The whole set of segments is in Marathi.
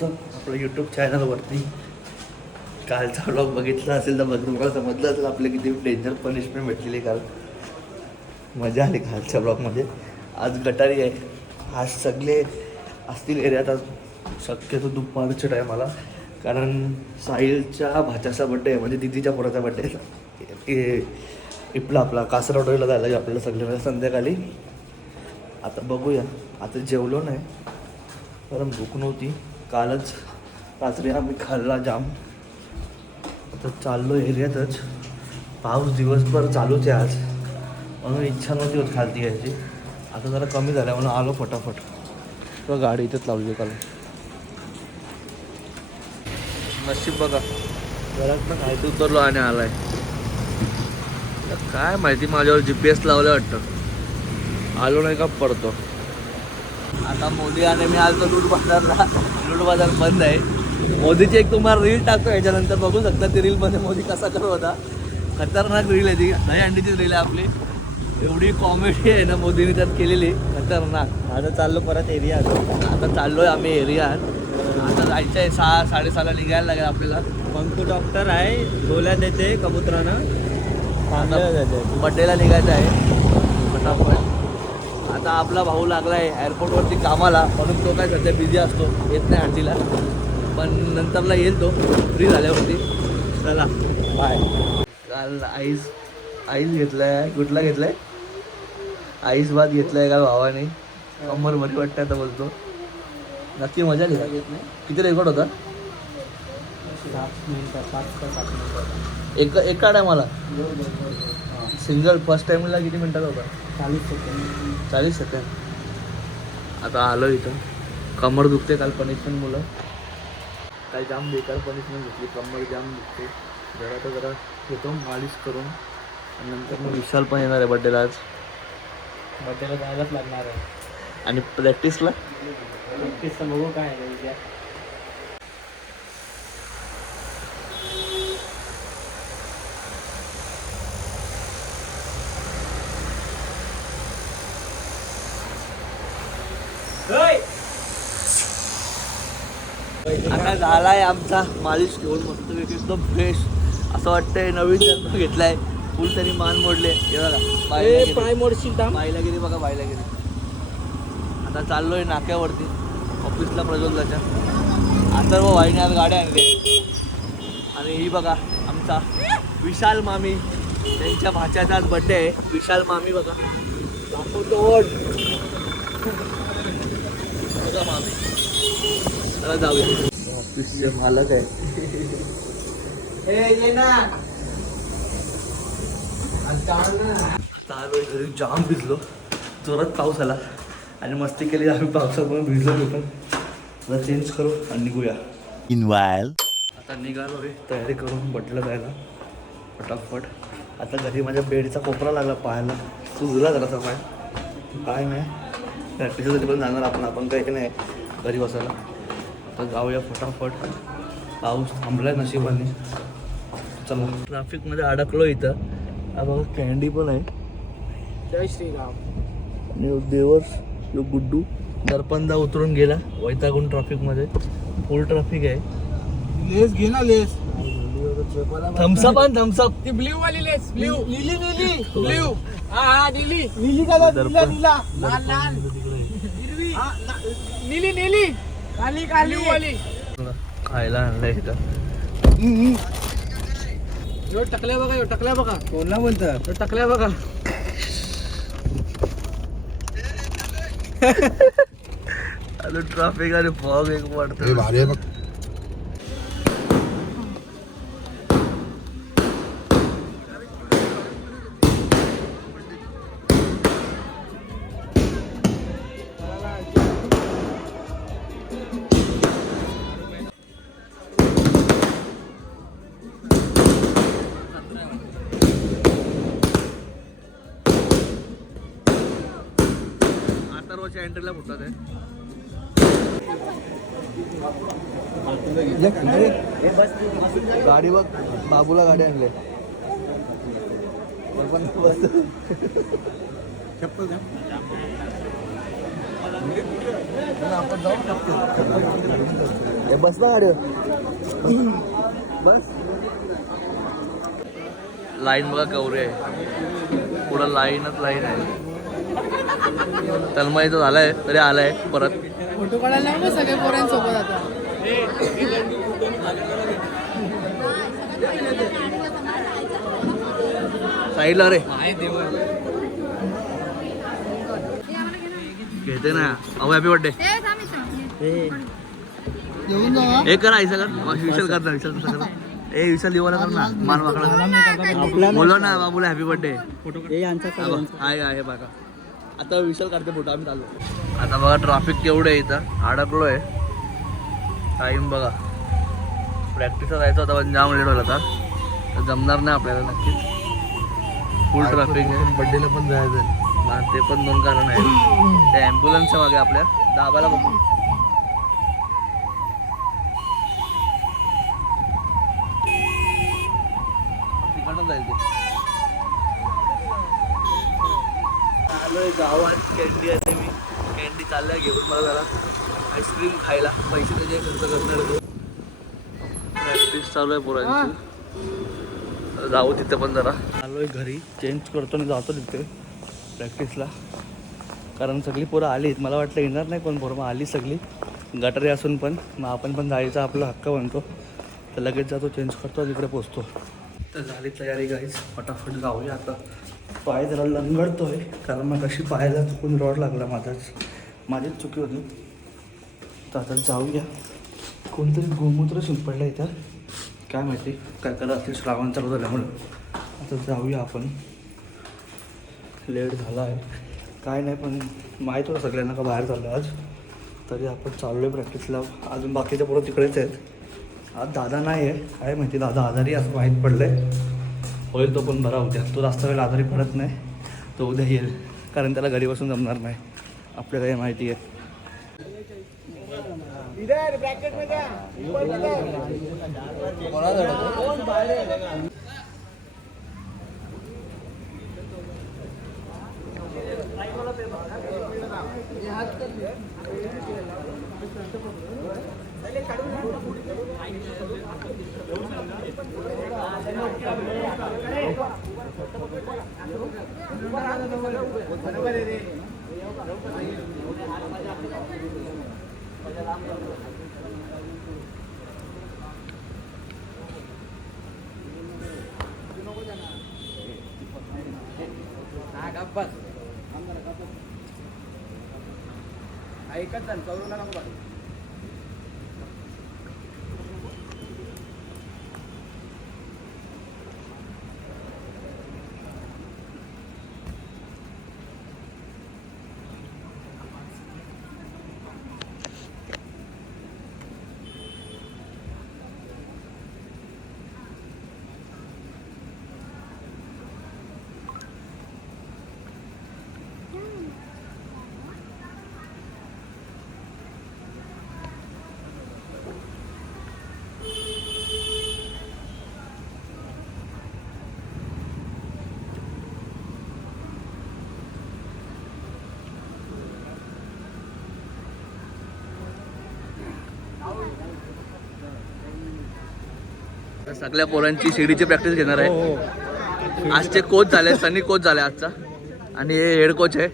तुमचं आपल्या यूट्यूब चॅनलवरती. कालचा व्लॉग बघितला असेल तर बघ तुम्हाला समजलं असेल आपले किती डेंजर पनिशमेंट भेटलेली काल. मजा आली कालच्या ब्लॉगमध्ये. आज गटारी आहे. आज सगळे असतील एरियात आज शक्यतो दुपारच्या टायमाला, कारण साहिलच्या भाच्याचा बड्डे आहे, म्हणजे दिदीच्या पोराचा बड्डे आहे. इपला आपला कासरवाडीला जायला आपल्याला सगळ्यांना संध्याकाळी. आता बघूया. आता जेवलो नाही कारण भूक नव्हती. कालच रात्री आम्ही खाल्ला जाम. आता चाललो एरियातच. पाऊस दिवसभर चालूच आहे आज, म्हणून इच्छा नव्हती होत खालती यायची. आता जरा कमी झालं म्हणून आलो फटाफट. किंवा गाडी इथंच लावली काल. नशीब बघा, घरात ना खायचं उतरलो आणि आलाय. काय माहिती माझ्यावर GPS लावलं वाटतं. आलो नाही का पडतो. आता मोदी आणि मी आलो लूट बाजारला. लूट बाजार बंद आहे. मोदीची एक तुम्हाला रील टाकतो याच्यानंतर, बघू शकता ती रीलमध्ये मोदी कसा करत होता. खतरनाक रील आहे ती. दही अंडीची रील आहे आपली. एवढी कॉमेडी आहे ना मोदीने त्यात केलेली, खतरनाक. आता चाललो परत एरियात. आता चाललोय आम्ही एरियात. आता जायचं आहे 6-6:30 निघायला लागेल आपल्याला. पंकू डॉक्टर आहे, गोळ्या देते कबुतरांना. बड्डेला निघायचं आहे फटाफट. आता आपला भाऊ लागला आहे एअरपोर्टवरती कामाला, म्हणून तो काय सध्या बिझी असतो, येत नाही हंडीला. पण नंतरला येईल तो फ्री झाल्यावरती. चला बाय. काल आईस घेतला आहे. कुठला घेतला आहे? आईस भात घेतला आहे का भावाने. कंबर बरी वाटतं आता बोलतो. नक्की मजा घेत नाही. किती रेकॉर्ड होता? 7 मिनिटं, 5 का 7 मिनिटं. एका टायमाला सिंगल फर्स्ट टाइमला किती मिनिटाचा होता? 40 सेकंड. आता आलो इथं. कमर दुखते. काल पनिशमेंट मुलं काल जाम बेकार पनिशमेंट घेतली. कमर जाम दुखते. जरा घेतो मालिश करून. आणि नंतर मग विशाल पण येणार आहे बड्डेला. आज बड्डेला जायलाच लागणार आहे. आणि प्रॅक्टिसला बघू काय आहे उद्या. आता झालाय आमचा मालिश घेऊन मस्त एकदम फ्रेश. असं वाटतंय नवीन जन्म घेतलाय. फुल तरी मान मोडले. पाय मोडशील का? बायला गेली बघा, बायला गेली. आता चाललोय नाक्यावरती ऑफिसला प्रज्वलच्या. आता व वाईने आज गाड्या आणले. आणि ही बघा आमचा विशाल मामी, त्यांच्या भाच्याचा आज बड्डे आहे. विशाल मामी बघा दाखवतो बघा मामी. चला जाऊया. ऑफिसचे मालक आहे. आता आलो घरी. जाम भिजलो. जोरात पाऊस आला आणि मस्ती केली आम्ही पावसामुळे. भिजलो मी पण. आता चेंज करू आणि निघूया. आता निघालो रे तयारी करून बड्डेला जायला फटाफट. आता घरी माझ्या बेडचा कोपरा लागला पायाला. सुजला जरा पाय. काय नाही प्रॅक्टिससाठी पण जाणार आपण काही नाही घरी बसायला. आता जाऊया फटाफट. पाऊस थांबलाय नशिबाने. चला. ट्रॅफिकमध्ये अडकलो इथं. हा बघा कॅन्डी पण आहे. जय श्रीराम. आणि देवर्स यो गुड्डू दरपंदा उतरून गेला वैतागून ट्रॅफिकमध्ये. फुल ट्रॅफिक आहे. लेस घे ना लेस. थम्सअप आणि थम्सअप. ती ब्ल्यू वाली लेस. ब्ल्यू नीली ब्ल्यू. हा नीली का? नीला लाल लाल हिरवी. नीली काली वाली. खायला आणलंय इथं. टकल्या बघा. कोणला म्हणतात टकल्या बघा. अरे ट्रॅफिक आणि फॉग एक वाटतं. भारी आहे बघ. रोजच्या एंट्रीला फुटतात आहे. गाडी बघ. बाबूला गाडी आणली. चप्पल आपण जाऊ शकतो. बस ना गाडीवर बस. लाईन बघा कवरे आहे पुढं लाईनच लाईन आहे. तन्मय तो झालाय तरी आलाय परत फोटो काढायला ना सगळे पोरांसोबत आता. साईडला रे घेते ना. अहो हॅपी बर्थडे. येऊन जावा. हे कर आयसा कर विशाल कर ना. विशाल तसं कर. ए विशाल दिवाला कर ना. मान वाकडा बोलो ना बाबूला हॅपी बर्थडे. आहे आहे बघा. आता विशाल काढते फोटो. आम्ही चाललो. आता बघा ट्रॅफिक केवढं आहे इथं. अडकलो आहे. टाईम बघा. प्रॅक्टिसला जायचं होता पण जाम लेट होता आता. तर जमणार नाही आपल्याला नक्कीच. फुल ट्रॅफिक आहे. बड्डेला पण जायचं ना. ते पण 2 कारण आहे. त्या ॲम्ब्युलन्सच्या मागे आपल्या दाबाला बघू. तिकडून जाईल ते. आलोय गावात. कॅन्डी आहे मी. कॅन्डी चालल्या घेऊन मला जरा आईस्क्रीम खायला. पैसे त्याचे खर्च करणार. प्रॅक्टिस चालू आहे पोरांची. जाऊ तिथे पण जरा. आलोय घरी. चेंज करतो आणि जातो तिथे प्रॅक्टिसला. कारण सगळी पोरं आलीत. मला वाटलं येणार नाही पण पोरं मग आली सगळी. गटारी असून पण मग आपण पण जायचा आपला हक्क बनतो. तर लगेच जातो चेंज करतो तिकडे पोचतो. तर झाली तयारी गाईज. फटाफट जाऊया आता. पाय जरा लंगडतोय कारण मग अशी पायाला चुकून रॉड लागला. माझीच चुकी होती. तर आता जाऊया. कोणतरी गोमूत्र शिंपडलं इथं. काय माहिती काय करत असतील. श्रावण चालू झाल्यामुळं. आता जाऊया आपण. लेट झाला आहे काय नाही पण माहीत होतं सगळ्यांना का बाहेर चाललो आज. तरी आपण चाललो आहे प्रॅक्टिसला. अजून बाकीच्या पोरं तिकडेच आहेत. आज दादा नाही आहे. काय माहिती दादा आजारी असं माहीत पडलं आहे. होईल तो पण बरा उद्या. तो जास्त वेळ आजारी पडत नाही. तो उद्या येईल कारण त्याला घरी बसून जमणार नाही. आपल्याला काही माहिती आहे. ऐकत जा करू नका. सगळ्या पोरांची शिडीची प्रॅक्टिस घेणार आहे. आजचे कोच झाले. सनी कोच झाले आजचा. आणि हे हेड कोच आहे.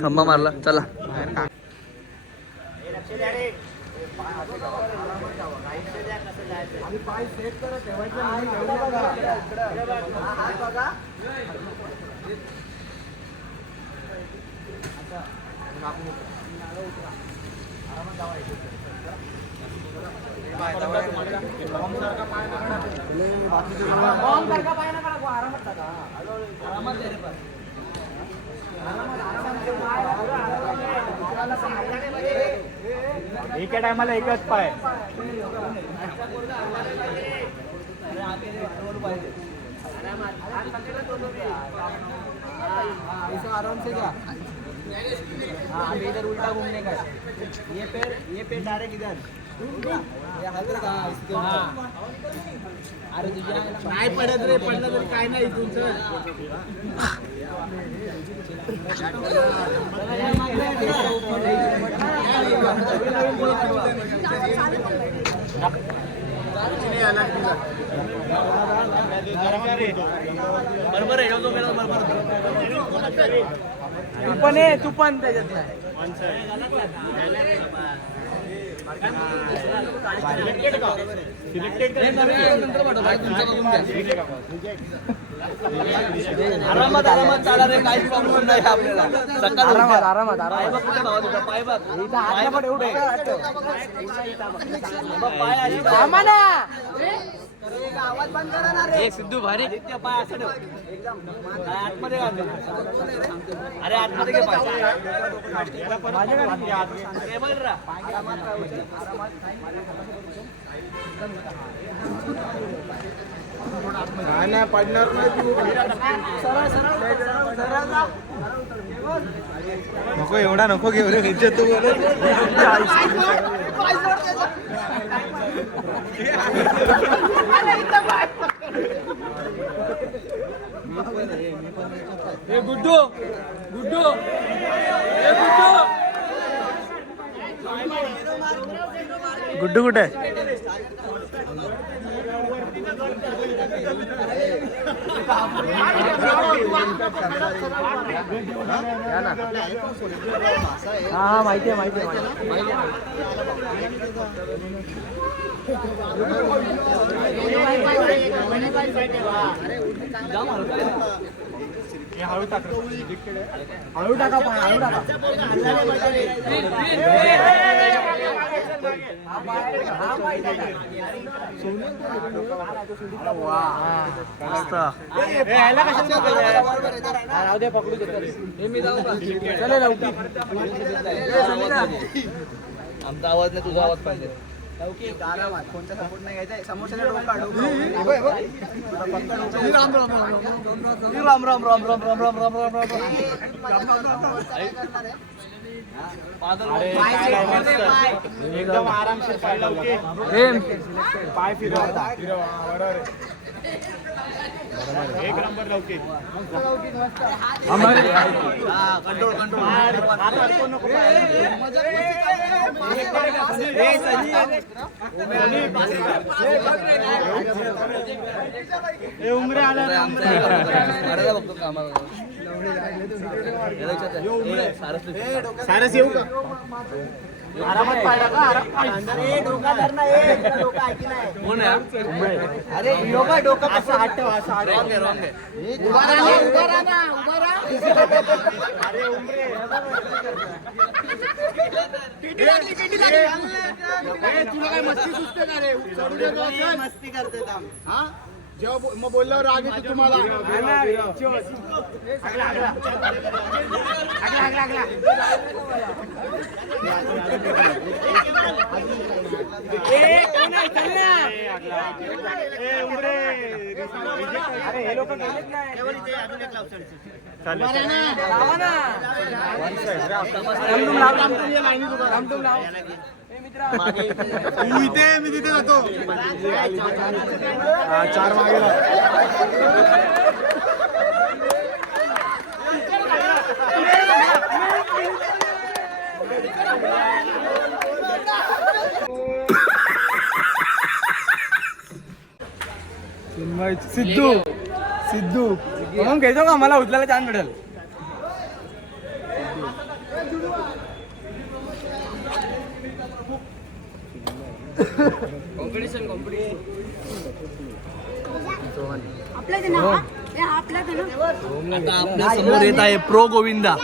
खंबा मारला. चला एका टायमाला एकच पाय. आराम से क्या. हाँ अभी इधर उल्टा घूमने का. ये पैर डायरेक्ट इधर. ये हाथ रखा इसके ऊपर. नाही पडत रे, पडलं तरी काय नाही तुमचं. बरोबर आहे बरोबर. तू पण त्याच्यात आरामात चाला रे, काही प्रॉब्लेम नाही आपल्याला. आरामात पाय बघ आवाज बंद करा ना रे. सिद्धू भारी पाय असं ठेव. आतमध्ये घाल. अरे आतमध्ये घे पाय. टेबल रा. काय नाही पडणार नाही तू. नको एवढा नको घेऊ रे इज्जत तू गुड्डू गुड्डू कुठे हा माहिती आहे हळू टाका पाय हळू टाका. राहू दे पकडू देतो. चले लवकर. आमचा आवाज नाही, तुझा आवाज पाहिजे. कोणता सपोर्ट नाही घ्यायचा. समोरच्याला डोका एकदम आरामशीर पाय लवके पाय फिरवा एक नंबर लवके उमरे आला बघतो कामाला. सारस येऊ का आरामात पाहिला का डोका धर ना. डोका ऐकी नाही. कोण आहे? अरे योगा डोका कसं हात ठेवा. रॉंग आहे. उभा राहा ना. अरे उमरे तुला काय मस्ती सुचते ना रे. मस्ती करते हा. जेव्हा मग बोलल्यावर राग येतो तुम्हाला. अरे हे लोक गेलेच नाही. तू इथे मी तिथे जातो. चार मागे सिद्धू म्हणून घेतो का मला उचलायला चान्स मिळेल. आता आपल्या समोर येत आहे प्रो गोविंदा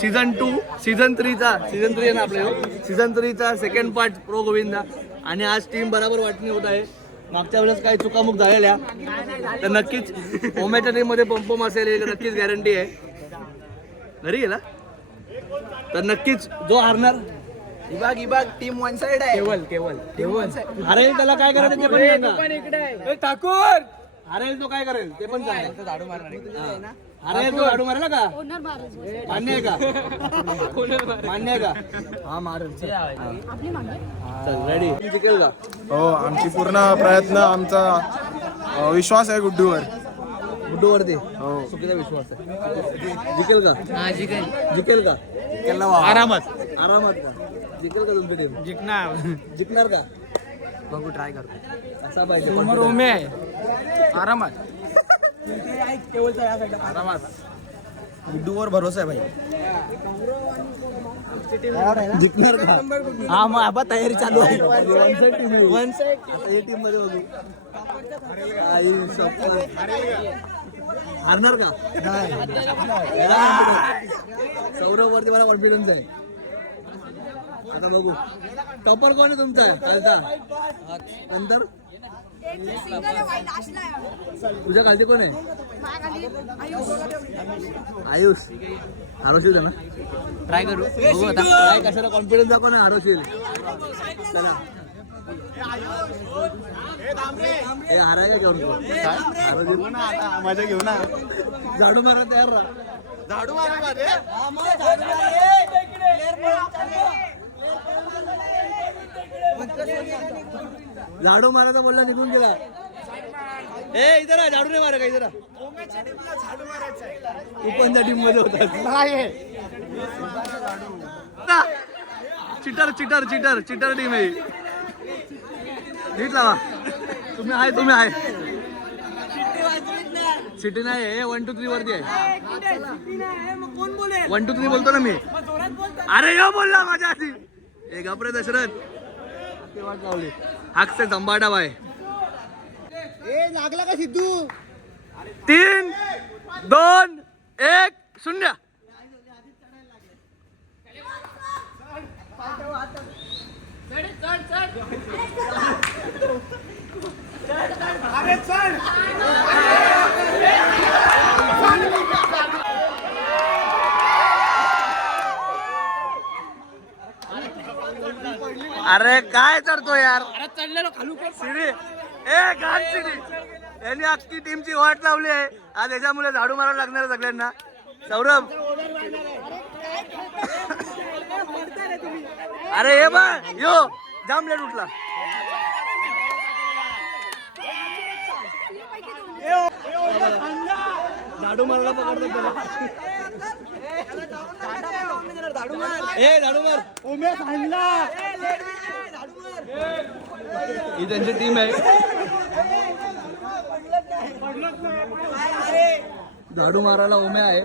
सीझन 2 सीझन 3 आहे ना आपल्या सीझन 3चा सेकंड पार्ट प्रो गोविंदा. आणि आज टीम बरोबर वाटणी होत आहे. मागच्या वेळेस काही चुकामुक झालेल्या तर नक्कीच ओम्याच्या टीम मध्ये पंपम असेल हे नक्कीच गॅरंटी आहे. घरी गेला तर नक्कीच जो हारणार इबाग टीम वन साइड आहे. केवल हरेल त्याला काय करायचं ते पण सांगा. इकडे ठाकूर हरेल तो काय करेल ते पण सांगा. झाडू मारणार हरेल तो झाडू मारला का मान्य आहे का मान्य आहे का हा मारेल. चल रेडी जिंकेल का. हो आमची पूर्ण प्रयत्न आमचा विश्वास आहे गुड्डूवर. गुड्डूवरती हो. चुकीचा विश्वास आहे. जिंकेल का? हा जिंकेल. जिंकेल का? आरामात आरामात का? जिंकेल का तुमची टीम? जिंकणार. जिंकणार का? बघू ट्राय करतो. असा पाहिजे समोर उमे आहे. आरामात. आरामात. गुड्डूवर भरोसा आहे भाई. जिंकणार का? हा मग आता तयारी चालू आहे. वन साइड टीम मध्ये बघू. आई शपथ. हारणार का? सौरभ वरती मला कॉन्फिडन्स आहे. आता बघू टॉपर कोण आहे तुमचा कालचा अंतर? तुझ्या खालती कोण आहे? आयुष. हरवशील ना? ट्राय करू. बघू आता काय कशाला कॉन्फिडन्स दाखव ना. हरवशील. चला हे हाराय का घेऊन मजा घेऊ ना. झाडू मारा तयार राहा. झाडू मारा झाडू मारायचा बोलला निघून गेला. ए इधर आ. झाडू नाही मारा का? इधर आ. तू कोणत्या टीम मध्ये होता? Cheater cheater cheater cheater team आहे. नीट लावा. तुम्ही आहे सिटी नाही आहे. 1 2 3 वरती आहे. 1 2 3 बोलतो ना मी. अरे यो बोलला माझ्या आधी. ए गपरे दशरथ. हाक से झंबाटा बाय. लागला का सिद्धू? 3 2 1 0. अरे काय चढतो यार? चढलेलो खालू सिडी. ए घाण सिडी. यांनी अख्खी टीमची वाट लावली आहे. आज याच्यामुळे झाडू मारावं लागणार आहे सगळ्यांना. सौरभ अरे हे बघ यो जाम लेट उठला. झाडू मारायला पकडतो त्याला. ए झाडू मार. उमेश हाणला. ही त्यांची टीम आहे. झाडू मारायला उमे आहे.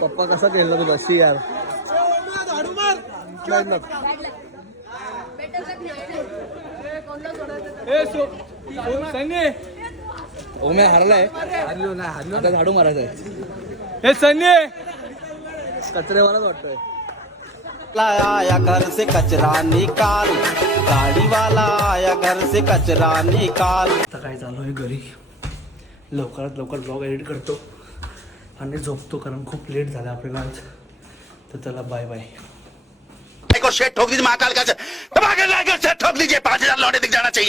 पप्पा कसा खेळला तू बशी यार. उमे हारलाय. आता झाडू मारायचं आहे. हे सन्नी कचरेवालाच वाटतोय. आया घर से कचरा निकाल, गाड़ी वाला आया घर से कचरा निकाल. आता काय चालू आहे घरी. लवकरात लवकर ब्लॉग एडिट करतो आणि झोपतो कारण खूप लेट झाला आपल्याला आज. तर चला बाय बाय. को शेट ठोक दीजिए महाकाल का ठोक दीजिए. 5,000 लौटे दिख जाना चाहिए.